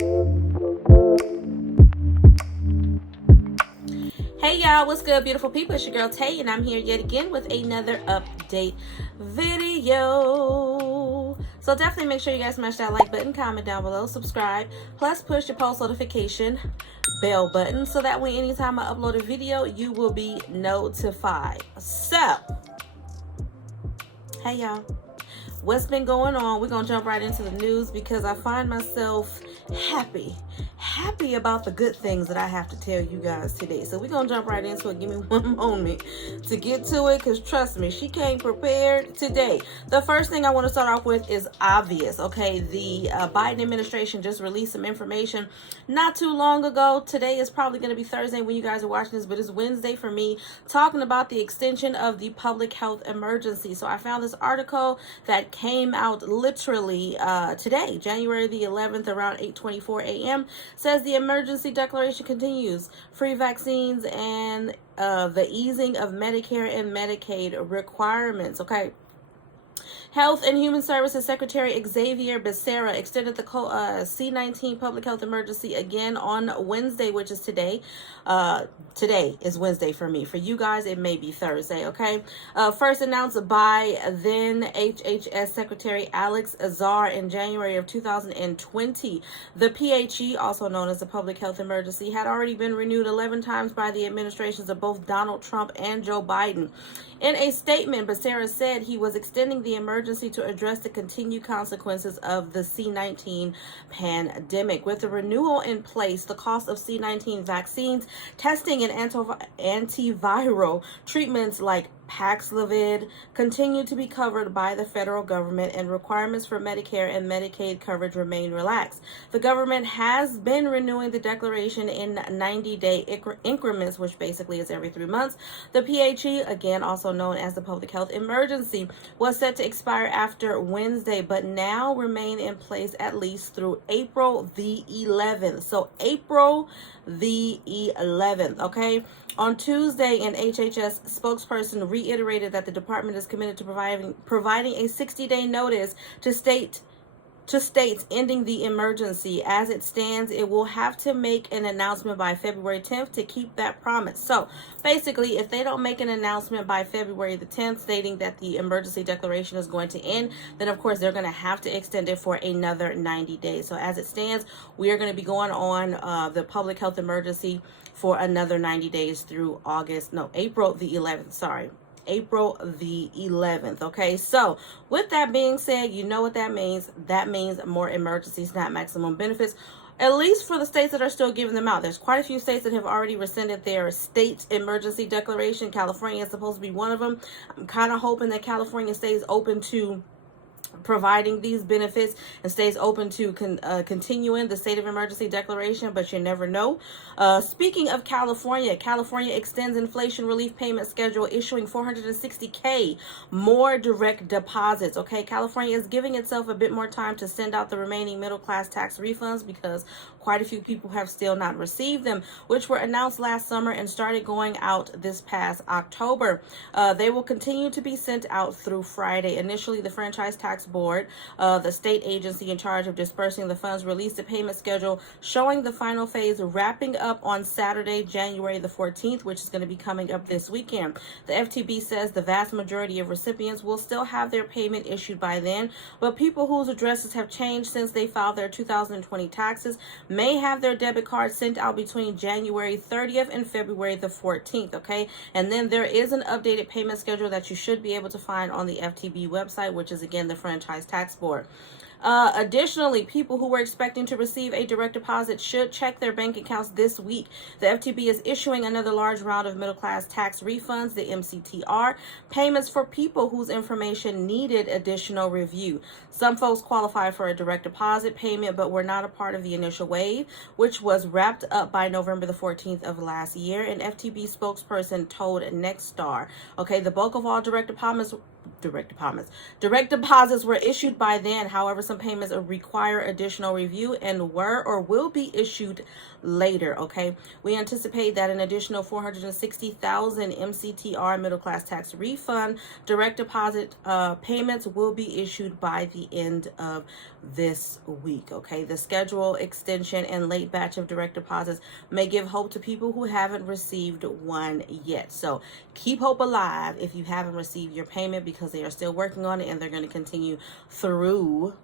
Hey y'all, what's good, beautiful people? It's your girl Tay, and I'm here yet again with another update video. So definitely make sure you guys smash that like button, comment down below, subscribe, plus push your post notification bell button so that way anytime I upload a video, you will be notified. So, hey y'all, what's been going on? We're gonna jump right into the news because I find myself happy about the good things that I have to tell you guys today. So we're gonna jump right into it. Give me one moment to get to it, because trust me, she came prepared today. The first thing I want to start off with is obvious. Okay, the Biden administration just released some information not too long ago. Today is probably going to be Thursday when you guys are watching this, but it's Wednesday for me, talking about the extension of the public health emergency. So I found this article that came out literally today, January the 11th, around 8:24 a.m. says the emergency declaration continues. Free vaccines and the easing of Medicare and Medicaid requirements. Okay. Health and Human Services Secretary Xavier Becerra extended the C-19 public health emergency again on Wednesday, which is today. Today is Wednesday for me. For you guys, it may be Thursday, okay? First announced by then HHS Secretary Alex Azar in January of 2020. The PHE, also known as the public health emergency, had already been renewed 11 times by the administrations of both Donald Trump and Joe Biden. In a statement, Becerra said he was extending the emergency to address the continued consequences of the C-19 pandemic. With the renewal in place, the cost of C-19 vaccines, testing, and antiviral treatments like Paxlovid continue to be covered by the federal government, and requirements for Medicare and Medicaid coverage remain relaxed. The government has been renewing the declaration in 90-day increments, which basically is every 3 months. The PHE, again also known as the public health emergency, was set to expire after Wednesday, but now remain in place at least through April the 11th. So April the 11th, okay? On Tuesday, an HHS spokesperson reiterated that the department is committed to providing a 60-day notice to states ending the emergency. As it stands, it will have to make an announcement by February 10th to keep that promise. So basically, if they don't make an announcement by February the 10th stating that the emergency declaration is going to end, then of course they're going to have to extend it for another 90 days. So as it stands, we are going to be going on the public health emergency for another 90 days through April the 11th, April the 11th. Okay, so with that being said, you know what that means. That means more emergencies, not maximum benefits, at least for the states that are still giving them out. There's quite a few states that have already rescinded their state emergency declaration. California is supposed to be one of them. I'm kind of hoping that California stays open to providing these benefits and stays open to continuing the state of emergency declaration, but you never know. Speaking of California extends inflation relief payment schedule, issuing $460K more direct deposits. Okay, California is giving itself a bit more time to send out the remaining middle class tax refunds because quite a few people have still not received them, which were announced last summer and started going out this past October. They will continue to be sent out through Friday. Initially, the Franchise Tax Board, the state agency in charge of dispersing the funds, released a payment schedule showing the final phase wrapping up on Saturday, January the 14th, which is going to be coming up this weekend. The FTB says the vast majority of recipients will still have their payment issued by then, but people whose addresses have changed since they filed their 2020 taxes may have their debit cards sent out between January 30th and February the 14th, okay? And then there is an updated payment schedule that you should be able to find on the FTB website, which is again the Franchise Tax Board. Additionally, people who were expecting to receive a direct deposit should check their bank accounts this week. The FTB is issuing another large round of middle class tax refunds, the MCTR, payments for people whose information needed additional review. Some folks qualified for a direct deposit payment but were not a part of the initial wave, which was wrapped up by November the 14th of last year. An FTB spokesperson told Nexstar, okay, the bulk of all direct Direct deposits were issued by then. However, some payments require additional review and were or will be issued later. Okay, we anticipate that an additional 460,000 MCTR middle class tax refund direct deposit payments will be issued by the end of this week. Okay, the schedule extension and late batch of direct deposits may give hope to people who haven't received one yet. So keep hope alive if you haven't received your payment, because they are still working on it and they're going to continue through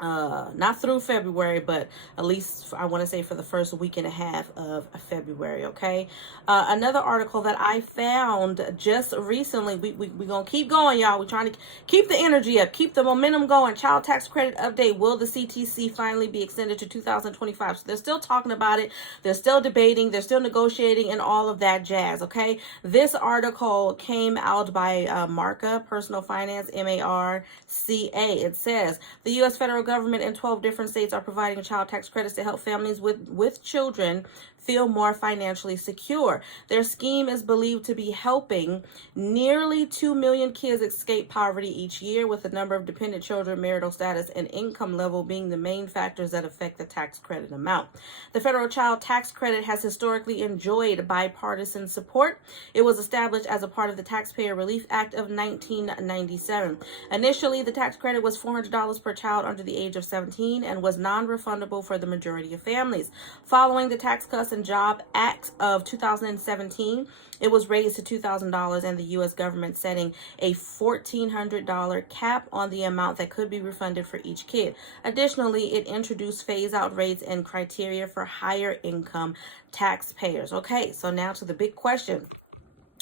not through February, but at least I want to say for the first week and a half of February. Okay. Another article that I found just recently, we gonna keep going, y'all. We're trying to keep the energy up, keep the momentum going. Child tax credit update. Will the CTC finally be extended to 2025? So they're still talking about it. They're still debating. They're still negotiating and all of that jazz. Okay. This article came out by Marca Personal Finance, MARCA. It says the U.S. federal government and 12 different states are providing child tax credits to help families with children feel more financially secure. Their scheme is believed to be helping nearly 2 million kids escape poverty each year, with the number of dependent children, marital status, and income level being the main factors that affect the tax credit amount. The federal child tax credit has historically enjoyed bipartisan support. It was established as a part of the Taxpayer Relief Act of 1997. Initially, the tax credit was $400 per child under the age of 17 and was non-refundable for the majority of families. Following the Tax Cuts and Job Act of 2017, it was raised to $2,000, and the U.S. government setting a $1,400 cap on the amount that could be refunded for each kid. Additionally, it introduced phase-out rates and criteria for higher income taxpayers. Okay, so now to the big question.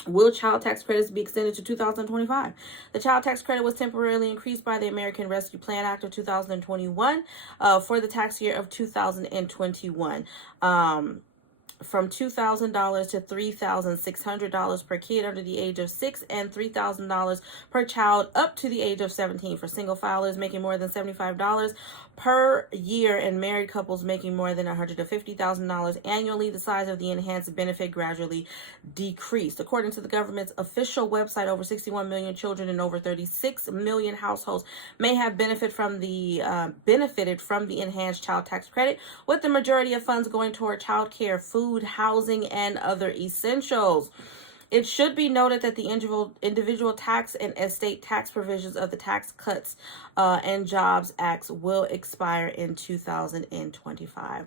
Will child tax credits be extended to 2025? The child tax credit was temporarily increased by the American Rescue Plan Act of 2021 for the tax year of 2021. From $2,000 to $3,600 per kid under the age of 6, and $3,000 per child up to the age of 17 for single filers making more than $75 per year and married couples making more than $150,000 annually. The size of the enhanced benefit gradually decreased. According to the government's official website, over 61 million children and over 36 million households may have benefited from the enhanced child tax credit, with the majority of funds going toward child care, food, housing, and other essentials. It should be noted that the individual tax and estate tax provisions of the Tax Cuts and Jobs Acts will expire in 2025.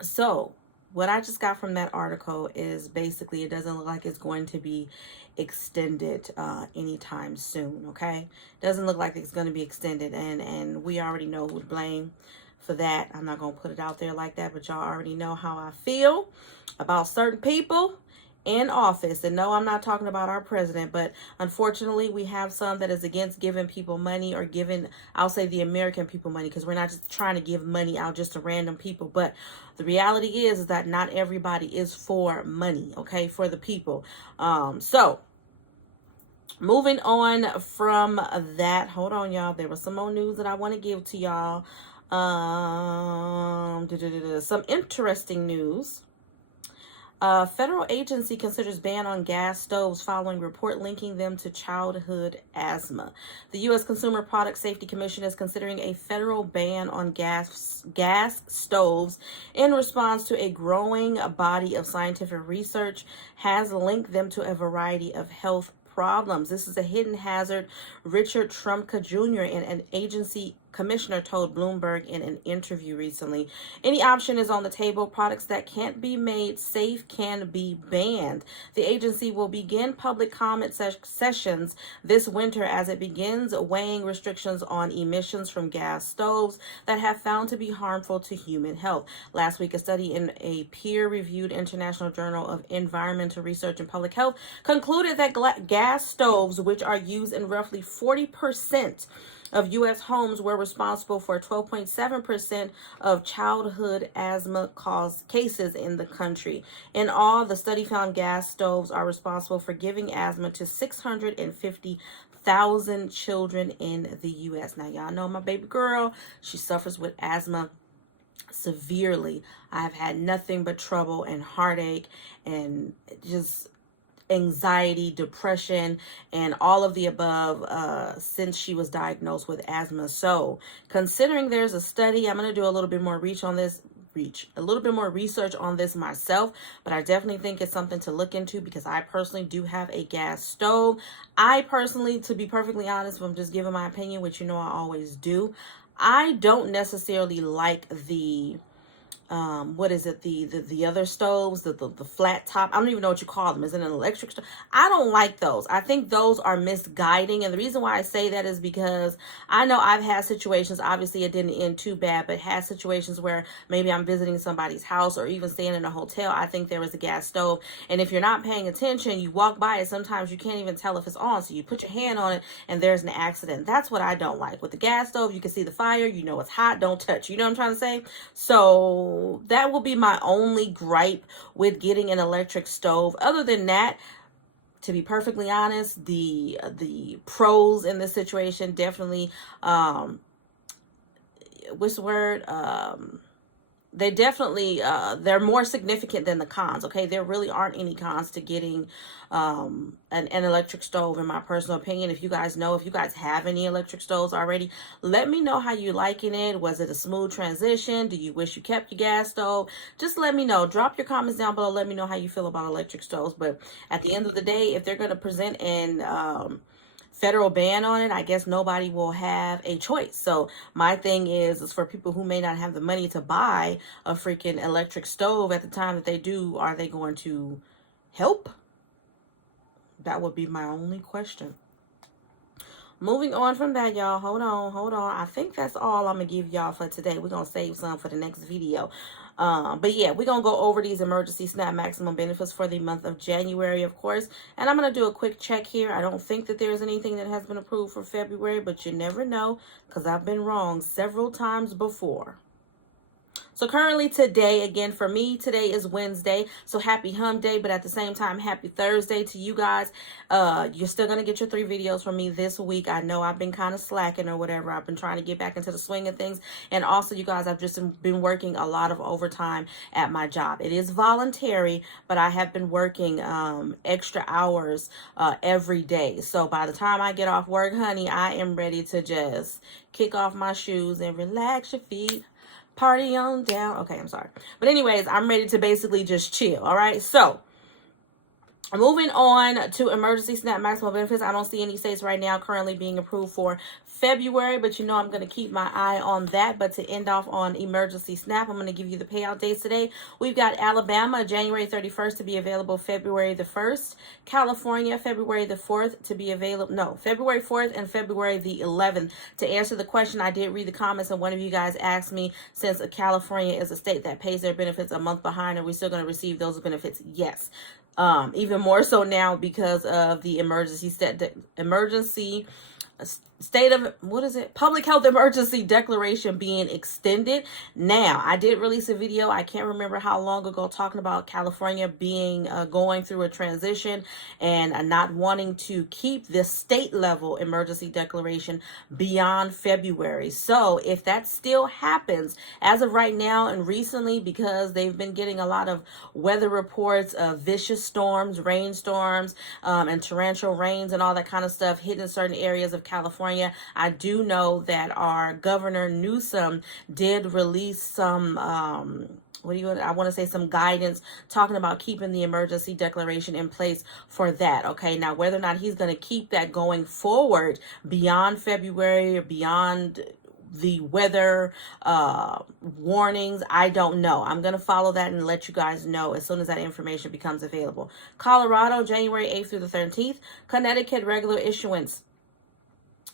So what I just got from that article is basically it doesn't look like it's going to be extended anytime soon. Okay, doesn't look like it's going to be extended, and we already know who to blame for that. I'm not going to put it out there like that, but y'all already know how I feel about certain people in office. And no, I'm not talking about our president, but unfortunately we have some that is against giving people money, or giving, I'll say, the American people money, because we're not just trying to give money out just to random people. But the reality is that not everybody is for money, okay, for the people. So moving on from that, hold on, y'all, there was some more news that I want to give to y'all. Some interesting news. Federal agency considers ban on gas stoves following report linking them to childhood asthma. The U.S. Consumer Product Safety Commission is considering a federal ban on gas stoves in response to a growing body of scientific research has linked them to a variety of health problems. This is a hidden hazard, Richard Trumka Jr., an agency commissioner, told Bloomberg in an interview recently. Any option is on the table. Products that can't be made safe can be banned. The agency will begin public comment sessions this winter as it begins weighing restrictions on emissions from gas stoves that have found to be harmful to human health. Last week, a study in a peer-reviewed International Journal of Environmental Research and Public Health concluded that gas stoves, which are used in roughly 40% of U.S. homes, were responsible for 12.7% of childhood asthma cases in the country. In all, the study found gas stoves are responsible for giving asthma to 650,000 children in the U.S. Now, y'all know my baby girl, she suffers with asthma severely. I've had nothing but trouble and heartache and just anxiety, depression, and all of the above since she was diagnosed with asthma. So considering there's a study, I'm going to do a little bit more research on this myself, but I definitely think it's something to look into because I personally do have a gas stove. I personally, to be perfectly honest, if I'm just giving my opinion, which you know I always do, I don't necessarily like the what is it, the other stoves, the flat top, I don't even know what you call them. Is it an electric stove? I don't like those. I think those are misguiding, and the reason why I say that is because I know I've had situations, obviously it didn't end too bad, but had situations where maybe I'm visiting somebody's house or even staying in a hotel. I think there was a gas stove, and if you're not paying attention, you walk by it, sometimes you can't even tell if it's on, so you put your hand on it and there's an accident. That's what I don't like. With the gas stove, you can see the fire, you know it's hot, don't touch. You know what I'm trying to say? So that will be my only gripe with getting an electric stove. Other than that, to be perfectly honest, the pros in this situation definitely, what's the word? They definitely, they're more significant than the cons. Okay, there really aren't any cons to getting an electric stove, in my personal opinion. If you guys know, if you guys have any electric stoves already, let me know how you liking it. Was it a smooth transition? Do you wish you kept your gas stove? Just let me know. Drop your comments down below. Let me know how you feel about electric stoves. But at the end of the day, if they're going to present an federal ban on it, I guess nobody will have a choice. So my thing is for people who may not have the money to buy a freaking electric stove at the time that they do, are they going to help? That would be my only question. Moving on from that, y'all. Hold on. I think that's all I'm going to give y'all for today. We're going to save some for the next video. But yeah, we're going to go over these emergency SNAP maximum benefits for the month of January, of course. And I'm going to do a quick check here. I don't think that there's anything that has been approved for February, but you never know because I've been wrong several times before. So currently today, again, for me, today is Wednesday. So happy hump day, but at the same time, happy Thursday to you guys. You're still going to get your 3 videos from me this week. I know I've been kind of slacking or whatever. I've been trying to get back into the swing of things. And also, you guys, I've just been working a lot of overtime at my job. It is voluntary, but I have been working extra hours every day. So by the time I get off work, honey, I am ready to just kick off my shoes and relax your feet. Party on down. Okay, I'm sorry. But anyways, I'm ready to basically just chill. All right. So moving on to emergency SNAP maximum benefits. I don't see any states right now currently being approved for February, but you know I'm going to keep my eye on that. But to end off on emergency SNAP, I'm going to give you the payout dates today. We've got Alabama, January 31st to be available February the 1st. California, February the 4th to be available. No, February 4th and February the 11th. To answer the question, I did read the comments and one of you guys asked me, since California is a state that pays their benefits a month behind, are we still going to receive those benefits? Yes. Even more so now because of the state of, what is it? Public health emergency declaration being extended. Now, I did release a video, I can't remember how long ago, talking about California being going through a transition and not wanting to keep this state level emergency declaration beyond February. So if that still happens as of right now and recently, because they've been getting a lot of weather reports of vicious storms, rainstorms, and torrential rains and all that kind of stuff hitting certain areas of California. I do know that our Governor Newsom did release some, I want to say some guidance talking about keeping the emergency declaration in place for that. Okay, now whether or not he's going to keep that going forward beyond February or beyond the weather warnings, I don't know. I'm going to follow that and let you guys know as soon as that information becomes available. Colorado, January 8th through the 13th. Connecticut, regular issuance.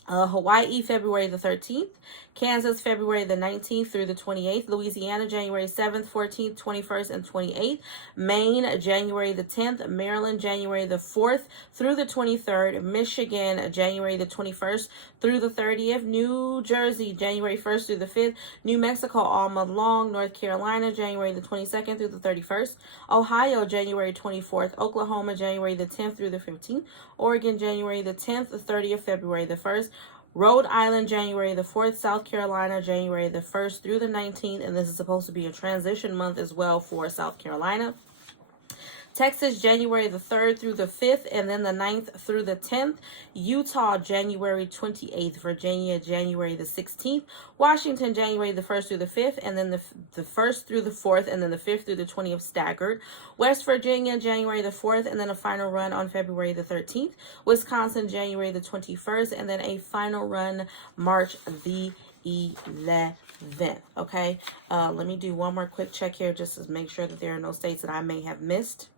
Hawaii, February the 13th. Kansas, February the 19th through the 28th. Louisiana, January 7th, 14th, 21st, and 28th. Maine, January the 10th. Maryland, January the 4th through the 23rd. Michigan, January the 21st through the 30th. New Jersey, January 1st through the 5th. New Mexico, all month long. North Carolina, January the 22nd through the 31st. Ohio, January 24th. Oklahoma, January the 10th through the 15th. Oregon, January the 10th, the 30th, February the 1st. Rhode Island, January the 4th. South Carolina, January the 1st through the 19th. And this is supposed to be a transition month as well for South Carolina. Texas, January the 3rd through the 5th, and then the 9th through the 10th. Utah, January 28th. Virginia, January the 16th. Washington, January the 1st through the 5th, and then the 1st through the 4th, and then the 5th through the 20th staggered. West Virginia, January the 4th, and then a final run on February the 13th. Wisconsin, January the 21st, and then a final run March the 11th. Okay, let me do one more quick check here just to make sure that there are no states that I may have missed.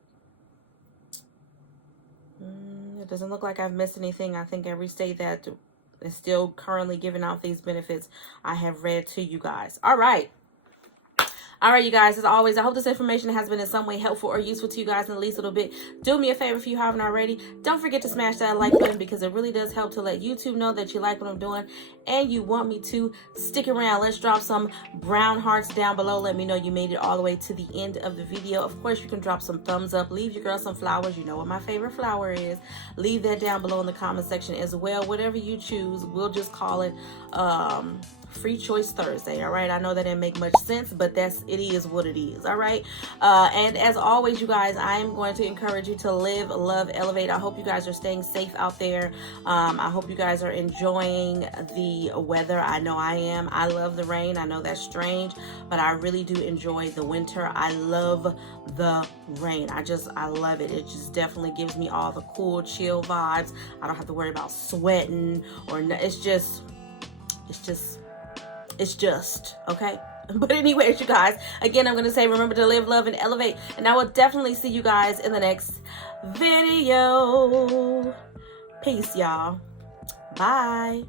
It doesn't look like I've missed anything. I think every state that is still currently giving out these benefits I have read to you guys. All right, you guys, as always, I hope this information has been in some way helpful or useful to you guys in the least little bit. Do me a favor if you haven't already. Don't forget to smash that like button, because it really does help to let YouTube know that you like what I'm doing and you want me to stick around. Let's drop some brown hearts down below. Let me know you made it all the way to the end of the video. Of course, you can drop some thumbs up. Leave your girl some flowers. You know what my favorite flower is. Leave that down below in the comment section as well. Whatever you choose, we'll just call it Free Choice Thursday. All right, I know that didn't make much sense, but it is what it is. All right, and as always, you guys, I am going to encourage you to live, love, elevate. I hope you guys are staying safe out there. I hope you guys are enjoying the weather. I know I am. I love the rain. I know that's strange, but I really do enjoy the winter. I love the rain. I love it. It just definitely gives me all the cool, chill vibes. I don't have to worry about sweating or it's just okay. But anyways, you guys, again, I'm going to say, remember to live, love, and elevate. And I will definitely see you guys in the next video. Peace, y'all. Bye.